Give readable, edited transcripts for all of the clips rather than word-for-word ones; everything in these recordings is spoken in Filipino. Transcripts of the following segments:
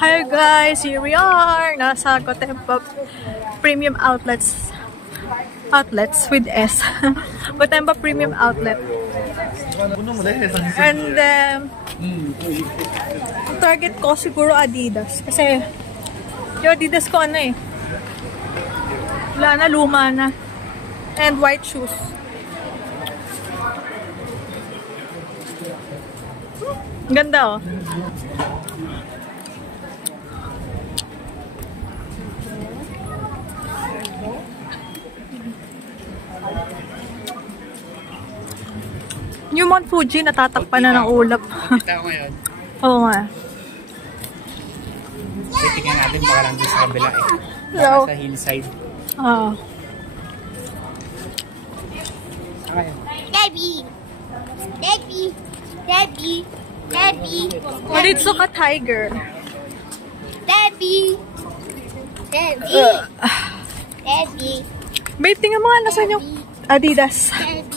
Hi guys, here we are. Nasa Gotemba Premium Outlets with S. Gotemba Premium Outlet. And target ko siguro Adidas. Kasi yung Adidas ko ano eh. Wala na, luma na. And white shoes. Ganda oh. Yung Mount Fuji, natatakpan na ng ulap. Kita ko ngayon. Oo nga. Tingnan natin baka lang sa kabila eh. Hello. Sa hillside. Oo. Okay. Debbie! Debbie! Debbie! Debbie! Maritsuka Tiger. Debbie! Debbie! Debbie! Babe, tingnan mo nga nasan yung Adidas. Debbie!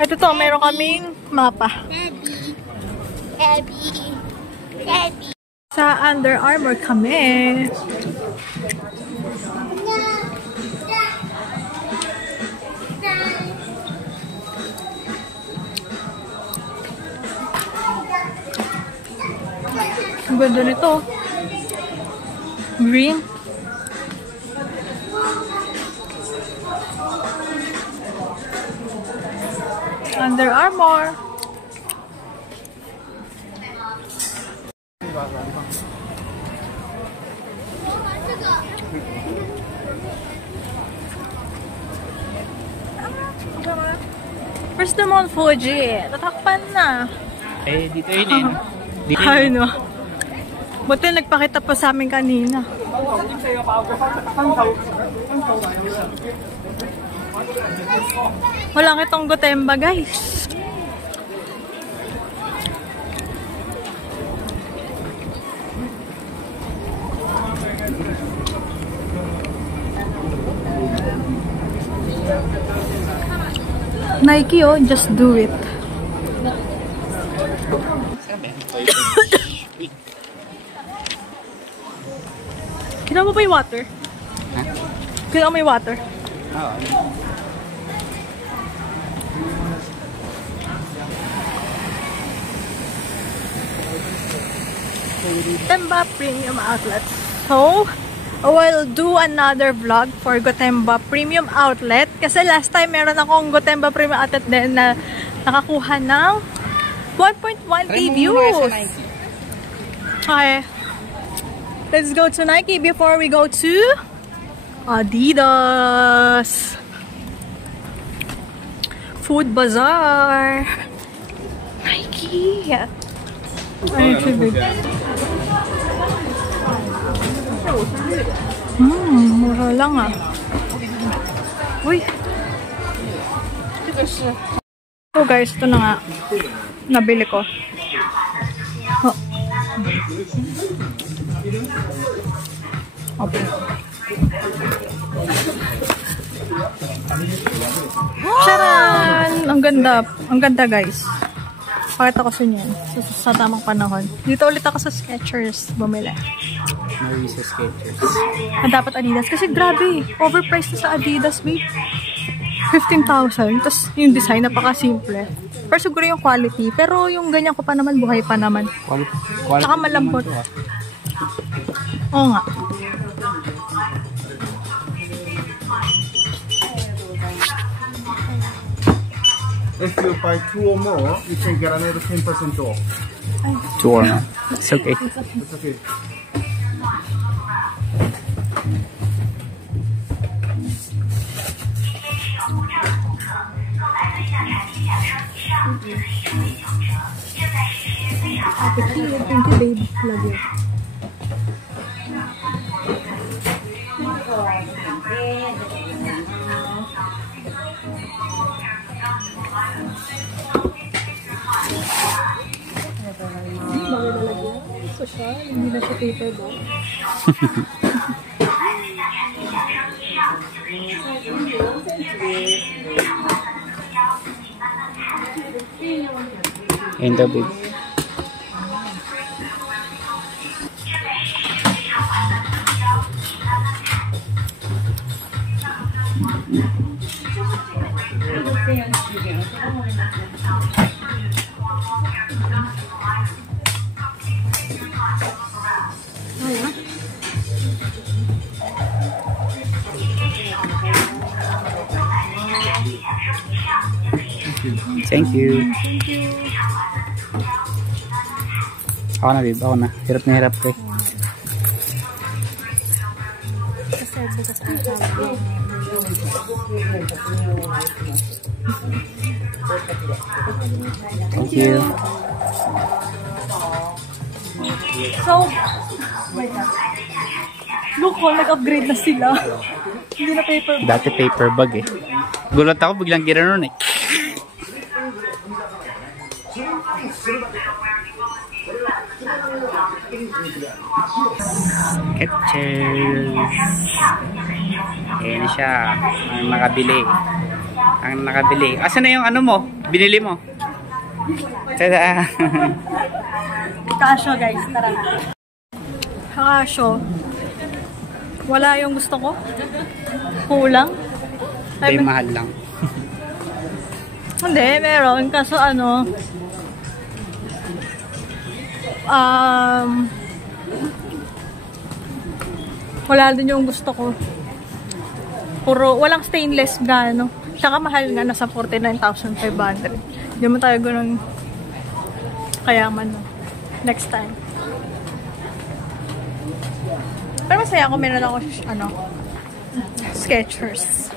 Ito to, meron kaming mapa. Debbie! Debbie! Debbie! Sa Under Armour kami. Ang ganda nito. Green. Under Armour. Where's the Mount Fuji? Tatakpan na. Eh, dito yun eh. Dito Ay, no. Buti nagpakita pa sa amin kanina. Wala kitong Gotemba, guys. Nike, oh, just do it. Kailangan mo ba yung water? Ha? Kailangan mo yung water? Oo. Gotemba Premium Outlet. So, I will do another vlog for Gotemba Premium Outlet. Kasi last time meron akong Gotemba Premium Outlet din na nakakuha ng 1.1k views. Okay. Let's go to Nike before we go to Adidas. Food Bazaar. Nike. Ay, tribute. Mura lang ah. Uy. So guys, ito na nga. Nabili ko. Oh. Okay. Charan! Ang ganda. Ang ganda guys. Pakita ko sa inyo sa tamang panahon. Dito ulit ako sa Skechers bumili. Marisa Skechers. Dapat Adidas. Kasi grabe, overpriced na sa Adidas, babe. 15,000. Tapos yung design, napaka-simple. Pero siguro yung quality. Pero yung ganyan ko pa naman, buhay pa naman. Quality saka malambot. Oo nga. If you buy 2 or more, you can get another 10% off. 2 or more. It's okay. It's okay. Thank you, babe. Love you. Social, hindi na siya paper bag. And the big. Thank you. Ako na, babe. Ako na. Hirap na hirap ko eh. Kasi bukas ang sabi. Thank you. So, wait na. Look, nag-upgrade na sila. Hindi na paper bag. Dati paper bag eh. Gulat ako, biglang ginanon eh. Skechers. Ayan siya. Ang nakabili. Ang nakabili. Asan na yung ano mo? Binili mo? Tada! Kasyo guys, tara. Kasyo. Wala yung gusto ko. Kulang. Ay, mahal lang. Hindi, meron. Kaso ano, wala din yung gusto ko. Puro, walang stainless gano. Tsaka mahal nga, nasa 49,500. Hindi mo tayo ganun kayaman, no? Next time. Pero masaya ako, meron ako, ano, Skechers.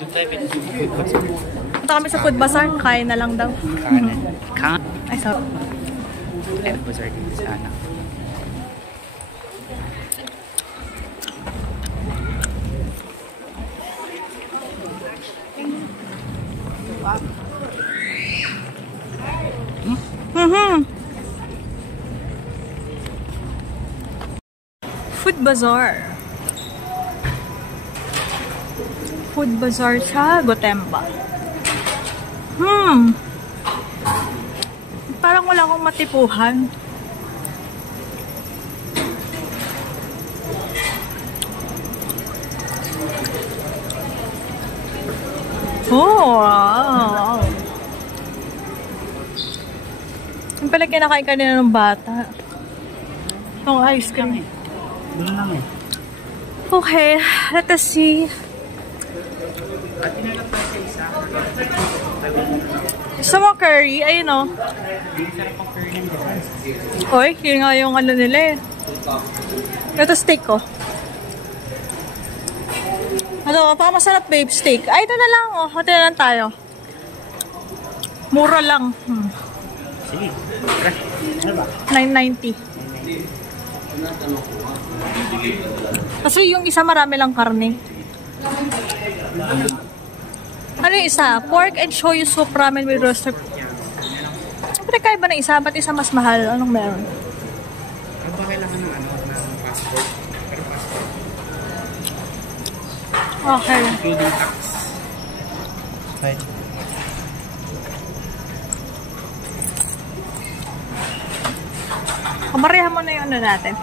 Punta kami sa food bazaar, kain na lang daw. Ay, sorry. Food bazaar dito sana. Food bazaar. Food bazaar sa Gotemba. Parang wala akong matipuhan. Oh, wow. Yung pala kinakain kanina ng bata. Yung ice cream. Doon lang eh. Okay, let us see. Gusto mo curry? Ayun o. Oy, yun nga yung ano nila eh. Ito steak ko. Ano, pa masarap babe steak. Ay, ito na lang oh. Ito na lang tayo. Mura lang. Sige. Ano ba? 990. Kasi yung isa marami lang karne. Ano yung isa? Pork and shoyu soup ramen with roasted. Siyempre kaya ba na isa? Ba't isa mas mahal? Anong meron? Ano ba kailangan ng ano? Ng passport? Pero passport. Okay. Including tax. Right. Kamarehan mo na yung ano natin.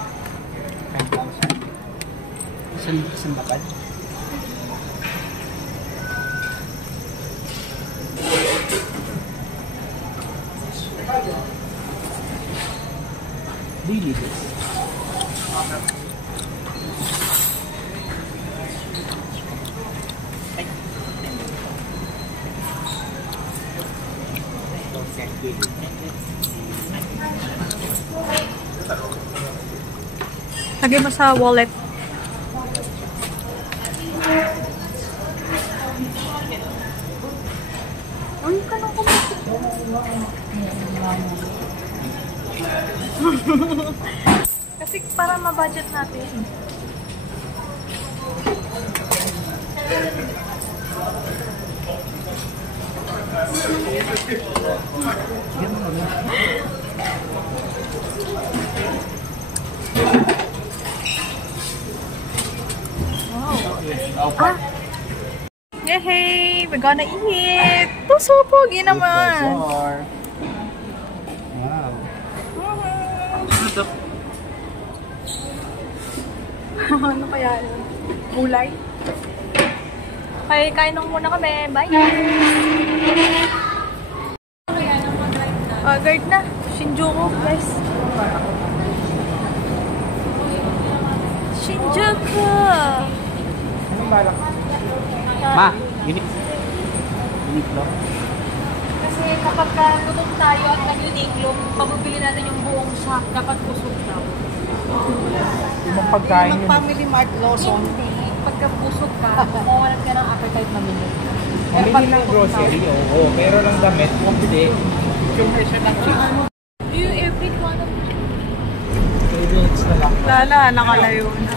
10,000. Saan bakal? Daily this. Lagay mo sa wallet. Uy, ka nang kumakas. Kasi para ma-budget natin. Wow. Ah. Yay! We're gonna eat! Puso pogi naman! Wow. Ano kaya yun? Gulay? Okay, kain lang muna kami. Bye! Guard na. Shinjuku, guys. Shinjuku! Ma, unit. Uniqlo. Kasi kapag gutom tayo at nag-Uniqlo, pabibili natin yung buong sack. Dapat busog daw. Yung pagkain yun. Family Mart Lawson. Hindi. Pagka busog ka, mawalan ka ng appetite na mili. Bili ng grocery, oo. Pero ng damit, kung hindi, yung siya ng cheese. Yung epic one. 3 minutes na lang. Lala, nakalayo na.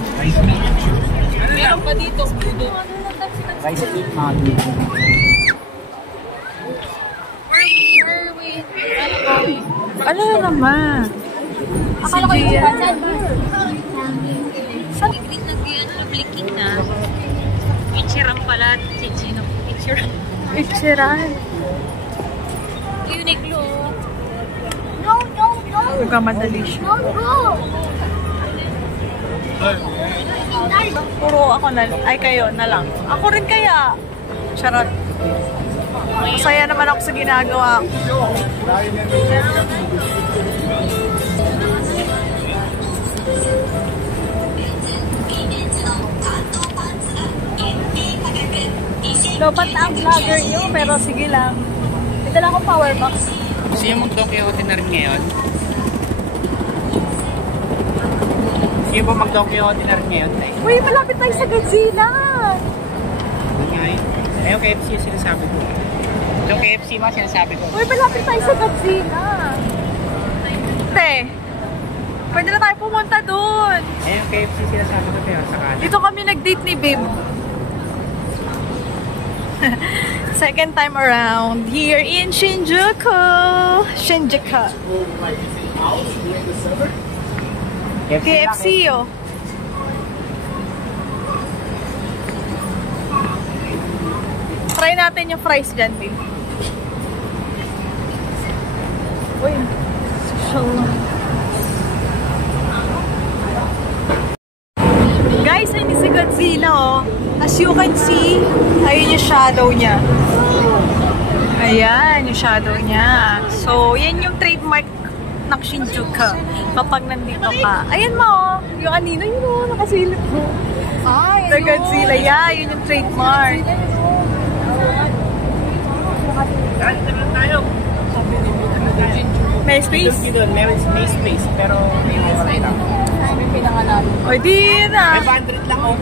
Meron pa dito, Budo. Rice cake, mami. Ano na naman? Akala ko yung pasan. Saan? Blinking na. Ichiran pala. Ichiran. Ichiran. Uniqlo. No, no, no. Nagkamadali siya. No, no. Puro ako na, ay kayo na lang. Ako rin kaya. Charot. Masaya naman ako sa ginagawa ko. Dapat na ang vlogger nyo, pero sige lang. May dala akong power box. Gusto yung mag-Don Quixote na rin ngayon? Gusto yung ba mag-Don Quixote na rin ngayon? Uy, malapit tayo sa Godzilla! Yun nga yun. Ayun, KFC yung sinasabi ko. Yung KFC ma, sinasabi ko. Uy, malapit tayo sa Godzilla! Te, pwede na tayo pumunta dun! Ayun, KFC sinasabi ko pero sa kanan. Dito kami nag-date ni Babe. Second time around here in Shinjuku. Shinjuku. KFC, oh. Try natin yung fries dyan, Babe. Uy. Social. Guys, hindi si Godzilla, oh. As you can see, ayun yung shadow niya. Ayan, yung shadow niya. So, yan yung trademark ng Shinjuku kapag nandito ka. Ayan mo, oh. Yung anino, yun oh, nakasilip mo. Ay, The Godzilla, yeah, yun yung trademark. May space? May space, pero may walay lang. may pinangalan. O, di na. 500 lang, oh.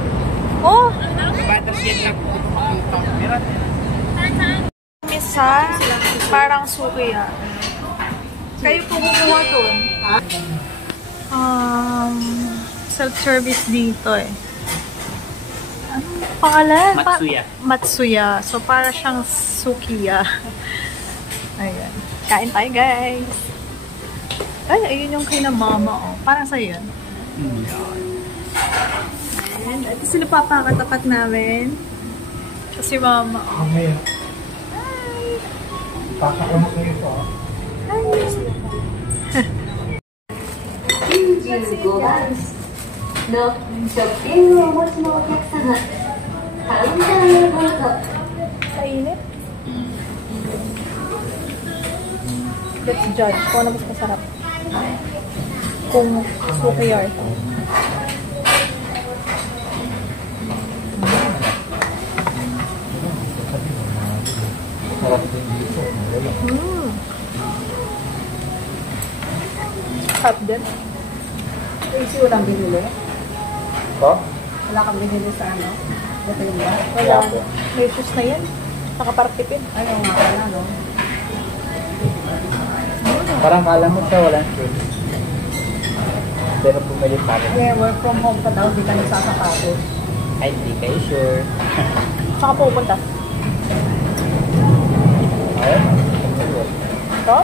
Oh, 500 yen lang. Meron. misa, parang suki ah. Kayo po kukuha doon. Self-service dito eh. Anong pangalan? Matsuya. Matsuya. So, para siyang sukiya. Ayan. Kain tayo, guys. Ay, ayun yung kay na mama, oh. Parang sa'yo yun. Ayan. Ito sila papakatapat namin. Kasi mama, oh. Ngayon. Pakakama kayo po. Hi! 25番の食券をお持ちのお客様、カウンターへどうぞ。 Kainit. Let's judge kung ano mas masarap. Kung suki or ito. Sarap din. Easy walang binili. Po? Wala kang binili sa ano? Ito yung ba? Wala. May shoes na yan. Nakapartipid. Ayaw nga pala, no? Parang kala mo siya walang shoes. Pero bumili pa rin. Eh, work from home ka daw, di ka nagsasapatos. Ay, hindi kayo sure. Saka pupunta. Ayun. Ito?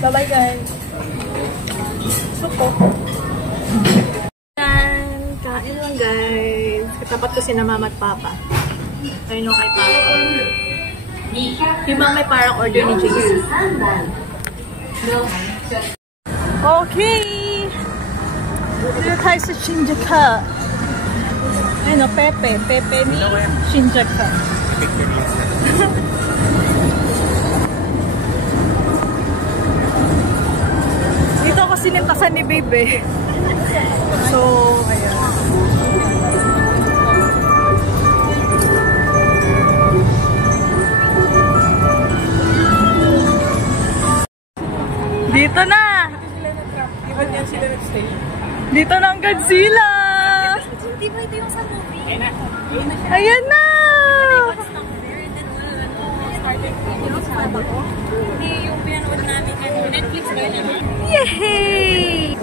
Bye-bye, guys. Suko. Kain lang, guys. Katapat ko si na mama at papa. Ayun yung kay parang. Himang may parang order ni JC. Okay! Dito tayo sa Shinjuku. Ayun o, Pepe. Pepe ni Shinjuku. Dito ako sinintasan ni Babe. So, ayan. Dito na! Dito na ang Godzilla! Di ba ito yung sa movie? Ayan na! Hindi yung pinanood namin kanina. Netflix ba yun? Yay!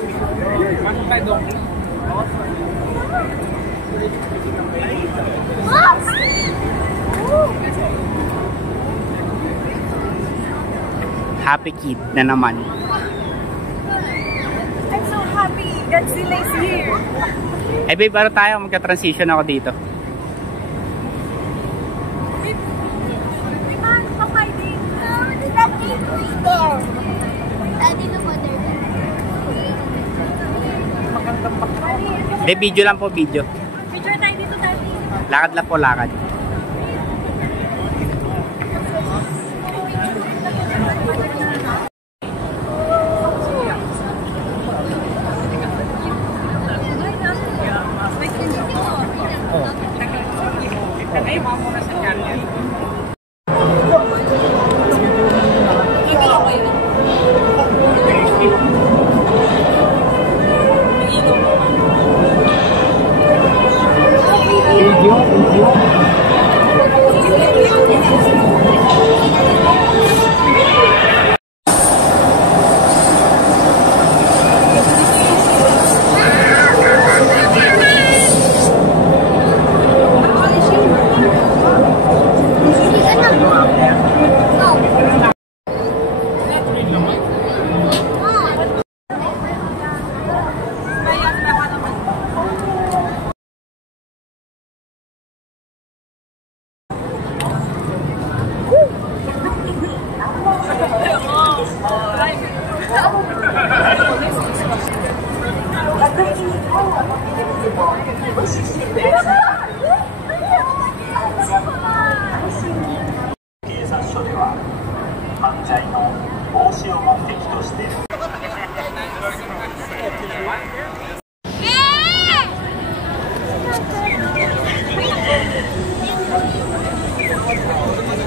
Happy Kid na naman. I'm so happy! Godzilla is here! Eh babe, ano tayo? Magka-transition ako dito. Dito po, there. Hindi, video lang po, video. Picture tayo dito, Daddy. Lakad lang po, lakad.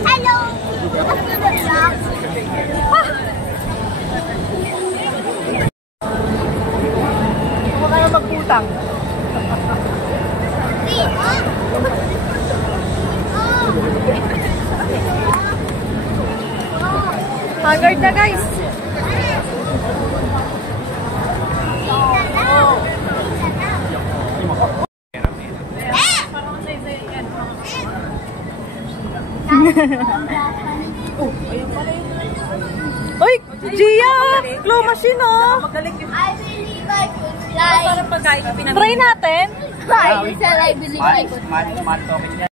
Hello! Welcome to the vlog. Huwag kayo magputang. Haggard na guys! Uy! Gia! Claw machine oh! I believe I could fly. Try natin! I believe I believe I could fly. Smart talking yan.